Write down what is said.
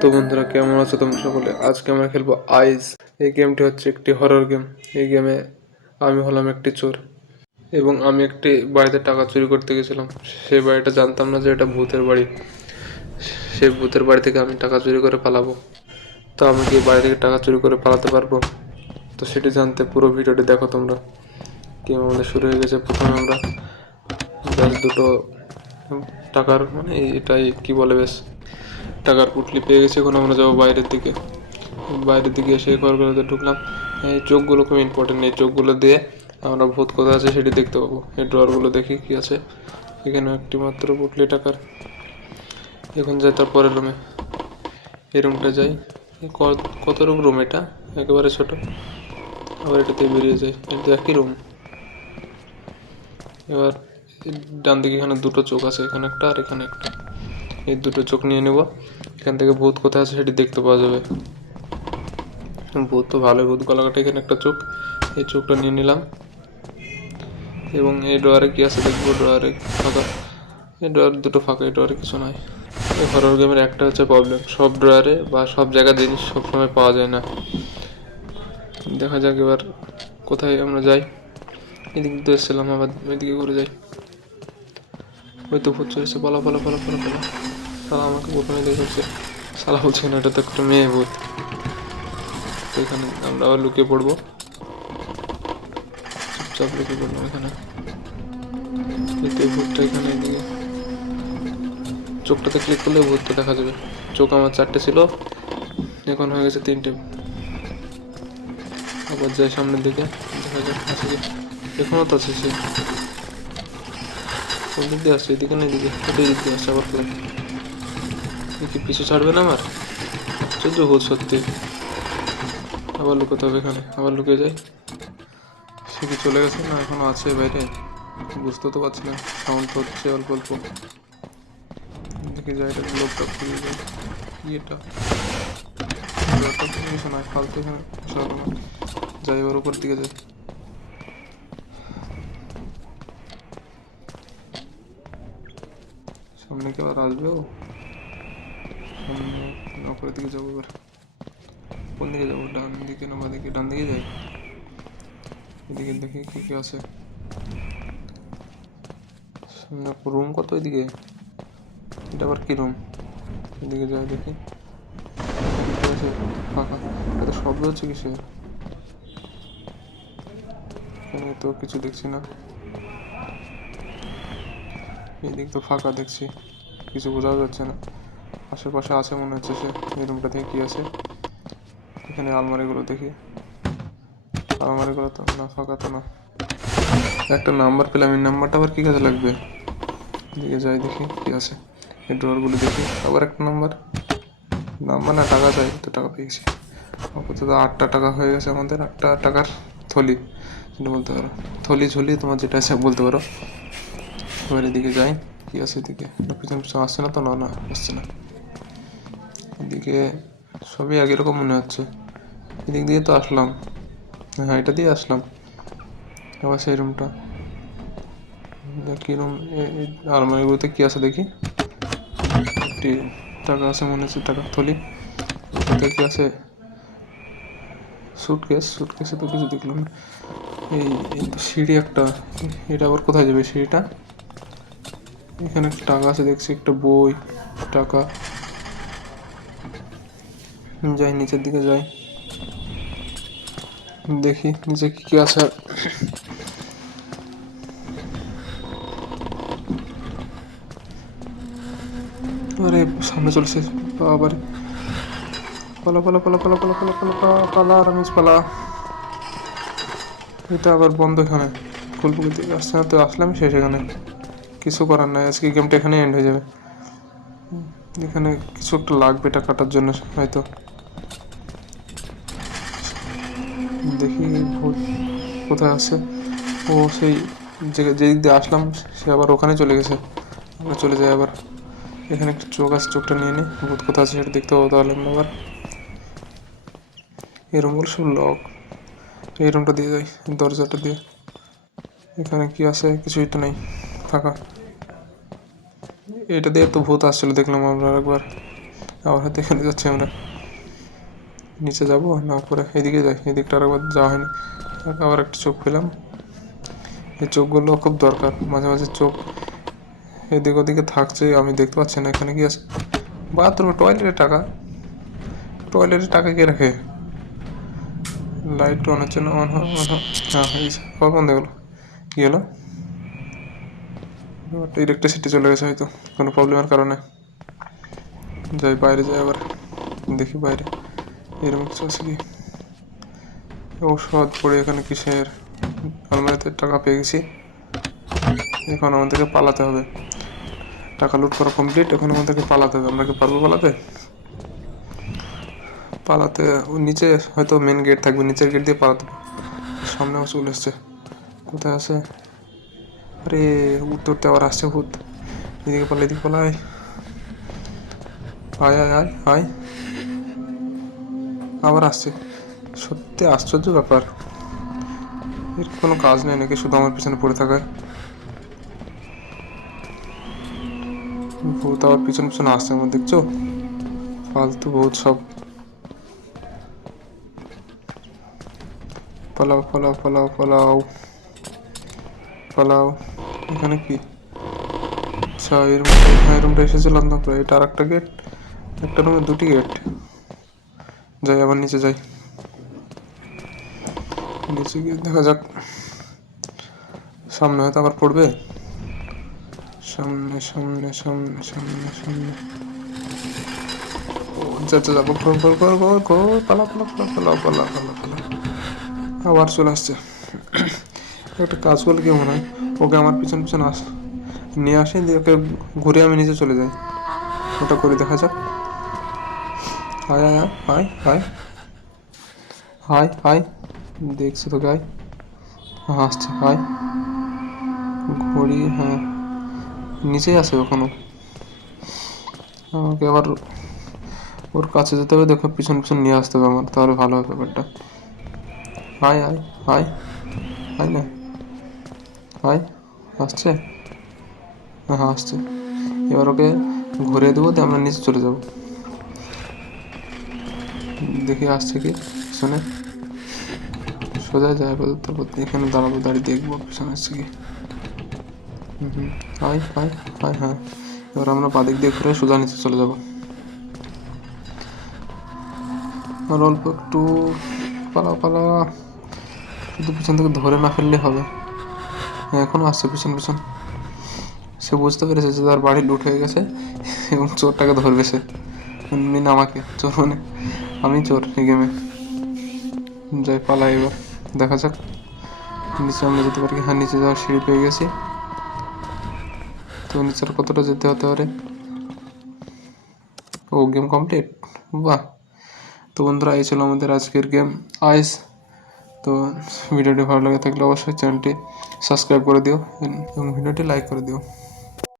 তো বন্ধুরা, কেমন আছো তোমরা সকলে? আজকে আমরা খেলবো আইস। এই গেমটি হচ্ছে একটি হরর গেম। এই গেমে আমি হলাম একটি চোর এবং আমি একটি বাড়িতে টাকা চুরি করতে গেছিলাম। সেই বাড়িটা জানতাম না যে এটা ভূতের বাড়ি। সেই ভূতের বাড়ি থেকে আমি টাকা চুরি করে পালাবো। তো আমি কি বাড়ি থেকে টাকা চুরি করে পালাতে পারবো? তো সেটি জানতে পুরো ভিডিওটি দেখো তোমরা। গেম আমাদের শুরু হয়ে গেছে। প্রথমে আমরা দুটো টাকার এটাই কি বলে, বেশ টাকার পুটলি পেয়ে গেছি। এখন আমরা যাবো বাইরের দিকে এসে ঘরগুলোতে ঢুকলাম। এই চোখগুলো খুব ইম্পর্টেন্ট। এই চোখগুলো দিয়ে আমরা ভূত কোথায় আছে সেটি দেখতে পাবো। এই ড্রয়ারগুলো দেখি কি আছে। এখানে একটি মাত্র পুটলি টাকার। এখন যাই তার পরের রুমে। এই রুমটা যাই। কত রুম এটা? একেবারে ছোট। আবার এটাতে বেরিয়ে যায়। এটা একই রুম। এবার ডান দিকে এখানে দুটো চোখ আছে, এখানে একটা আর এখানে একটা। এই দুটো চোখ নিয়ে নেব। এখান থেকে ভূত কোথায় আছে সেটি দেখতে পাওয়া যাবে। ভূত তো ভালোই, ভূত গলাকাটা। এখানে একটা চোখ, এই চোখটা নিয়ে নিলাম। এবং এই ড্রয়ারে কি আছে দেখবো। ড্রয়ারে ফাঁকা। এই ড্রয়ার দুটো ফাঁকা, এই ড্রয়ারে কিছু নাই। এই হরর গেমের একটা হচ্ছে প্রবলেম, সব ড্রয়ারে বা সব জায়গার জিনিস সবসময় পাওয়া যায় না। দেখা যাক এবার কোথায় আমরা যাই। এদিক তো এসেছিলাম, আবার ওইদিকে ঘুরে যাই। ওই তো ভূত চলেছে। পালা পালা পালা পালা পালা। সালা আমাকে প্রথমে দেখেছে। সালা বলছে না, এটা তো একটা মেয়ে ভূত। তো এখানে আমরা আবার লুকিয়ে পড়বো। চুপচাপ লুকিয়ে পড়বো এখানে। ভূতটা এখানে, এদিকে চোখটাতে ক্লিক করলে ভূতটা দেখা যাবে। চোখ আমার 4টে ছিল, এখন হয়ে গেছে 3টে। আবার যাই সামনের দিকে, দেখা যাক আছে কি। এখনো তো আছে সে। কোন দিক দিয়ে আসছে? এদিকে না এদিকে? ওই দিক দিয়ে আসছে আবার। কি পিছু ছাড়বে না আমার? আশ্চর্য ভূত সত্যি। আবার লুকোতে হবে এখানে। আবার লুকিয়ে যাই। সে কি চলে গেছে না এখনো আছে বাইরে? বুঝতে তো পারছি না, সাউন্ড তো হচ্ছে অল্প অল্প। দেখে যাই, এটা লোকটা খুলে যায়। কি এটা? কিছু নয়, ফালতু এখানে সব না। যাই ওর উপর দিকে যাই। সামনে কি আবার আসবে ও? সামনে উপরের দিকে যাবো এবার। কোন দিকে যাবো? ডান দিকে না বাঁ দিকে? ডান দিকে যাই। এদিকে দেখি কি কি আছে সামনে। রুম কত এদিকে? এটা আবার কি রুম? এদিকে যাই দেখি। ফাঁকা। এত শব্দ হচ্ছে কিসে? এখানে তো কিছু দেখছি না। এদিক তো ফাঁকা দেখছি, কিছু বোঝা যাচ্ছে না। আশেপাশে আছে মনে হচ্ছে সে। এই রুমটা থেকে কি আছে? এখানে আলমারিগুলো দেখি। আলমারিগুলো তো না, ফাঁকা তো না। একটা নাম্বার পেলাম, এই নাম্বারটা আবার কি কাজে লাগবে? দিকে যাই দেখি কি আছে। এই ড্রয়ারগুলো দেখি। আবার একটা নাম্বার। নাম্বার না, টাকা চাই। তো টাকা পেয়েছি। আপাতত 8টা টাকা হয়ে গেছে আমাদের। 8টা টাকার থলি যেটা বলতে পারো। থলি ঝুলি তোমার যেটা আছে বলতে পারো। এবার এদিকে যাই, কি আছে এদিকে? পিছন পিছন আসছে না তো? না না, আসছে না। এদিকে সবই একই রকম মনে হচ্ছে। এদিক দিয়ে তো আসলাম। হ্যাঁ, এটা দিয়ে আসলাম। আবার সেই রুমটা। কি রুম? আলমারিগুলোতে কি আছে দেখি। একটি টাকা আছে মনে হচ্ছে, টাকার থলি। এতে কি আছে? সুটকেস। সুটকেসে তো কিছু দেখলাম না। এই সিঁড়ি একটা। এটা আবার কোথায় যাবে সিঁড়িটা? এখানে একটা টাকা আছে দেখছি, একটা বই, টাকা। যাই নিচের দিকে যাই, দেখি নিচে কি কি আছে। আরে সামনে চলছে আবার। পালা পালা পালা পালা পালা পালা পালা পালা পালা রমেশ পালা। এটা আবার বন্ধ এখানে। ফুলপুকুর দিকে আসছে না তো? আসলাম শেষ এখানে। কিছু করার নাই, আজকে গেমটা এখানে এন্ড হয়ে যাবে। এখানে কিছু একটা লাগবে এটা কাটার জন্য হয়তো। দেখি ভূত কোথায় আছে। ও সেই যেদিক দিয়ে আসলাম সে আবার ওখানে চলে গেছে। আমরা চলে যাই আবার। এখানে একটা চোখ আছে, চোখটা নিয়ে নিই। ভূত কোথায় আছে সেটা দেখতে পাবো তাহলে আমরা আবার। এই রুমগুলো সব লক। এই রুমটা দিয়ে যাই, দরজাটা দিয়ে। এখানে কি আছে? কিছু একটা নেই, ফাঁকা। এটা দিয়ে তো ভূত আসছিল দেখলাম আমরা একবার। আবার হয়তো এখানে যাচ্ছি আমরা, নিচে যাবো না উপরে, এদিকে যাই, এদিকটা আরেকবার যাওয়া হয়নি। আবার একটা চোখ পেলাম, এই চোখগুলো খুব দরকার, মাঝে মাঝে চোখ এদিক ওদিকে থাকছে, আমি দেখতে পাচ্ছি না এখানে কি আছে। বাথরুমে টয়লেটে টাকা কে রাখে? লাইট অন হচ্ছে না, অন হ্যাঁ হয়েছে, আবার বন্ধ হয়ে গেলো, কী হলো? ইলেকট্রিসিটি চলে গেছে হয়তো কোনো প্রবলেমের কারণে। যাই বাইরে যাই আবার, দেখি বাইরে এরকম কিছু আছে কি। ঔষধ পড়ে এখানে কিসের, আলমারিতে টাকা পেয়ে গেছি, এখন আমাদেরকে পালাতে হবে। টাকা লুট করা কমপ্লিট, এখন আমাদেরকে পালাতে হবে। আমরা কি পারবো পালাতে? নিচে হয়তো মেন গেট থাকবে, নিচের গেট দিয়ে পালাতে। সামনে আবার চলে এসছে, কোথায় আছে? আরে উত্তরতে আবার আসছে ভূত, এদিকে পালাই। আয় আয় আয় আয়, আবার আসছে। সত্যি আশ্চর্য ব্যাপার, এর কোনো কাজ নেই নাকি শুধু আমার পিছনে পড়ে থাকায়? ভূত আবার পিছন আসছে আমার, দেখছো? ফালতু ভূত সব। পালাও। এখানে কি? আচ্ছা এই রুমটা এসেছিলাম তো আমরা, এটা আর একটা গেট, একটা রুমে দুটি গেট। যাই আবার নিচে যাই, নিচে গিয়ে দেখা যাক, সামনে হয়তো আবার পড়বে। সামনে যাবো, ঘোর, পালা। আবার চলে আসছে। একটা কাজ করলে কি মনে হয়, ওকে আমার পিছন নিয়ে আসি, দিয়ে ওকে ঘুরে আমি নিচে চলে যাই। ওটা করে দেখা যাক। হাই দেখছি তো গাই, আসছে, হাই ঘড়ি, হ্যাঁ নিচেই আছে ওখানে। আমাকে আবার ওর কাছে যেতে হবে, দেখো পিছন নিয়ে আসতে হবে আমার, তাহলে ভালো হবে ব্যাপারটা। হাই না, হাই আসছে, হ্যাঁ আসছে। এবার ওকে ঘুরে দেবো, দিয়ে আমরা নিচে চলে যাব। দেখি আসছে কি পিছনে, সোজা যায় তারপর এখানে দাঁড়িয়ে দেখবো পিছনে আসছে কি। হাই হ্যাঁ, এবার আমরা বাদিক দিয়ে ঘুরে সোজা নিচে চলে যাব। আর অল্প একটু পালা, শুধু পিছন থেকে ধরে না ফেললে হবে। হ্যাঁ এখনো আসছে পিছন, সে বুঝতে পেরেছে যে তার বাড়ি লুট হয়ে গেছে এবং চোরটাকে ধরবে সে, মিন আমাকে চোর মানে আমি চোর এই গেমে। যাই পালাই এবার, দেখা যাক নিচে আমরা যেতে পারি। হ্যাঁ নিচে যাওয়ার সিঁড়ি পেয়ে গেছি, তো নিচের কতটা যেতে হতে পারে। ও গেম কমপ্লিট, বাহ। তো বন্ধুরা এই ছিল আমাদের আজকের গেম আইস। তো ভিডিওটি ভালো লাগে থাকলে অবশ্যই চ্যানেলটি সাবস্ক্রাইব করে দিও এবং ভিডিওটি লাইক করে দিও।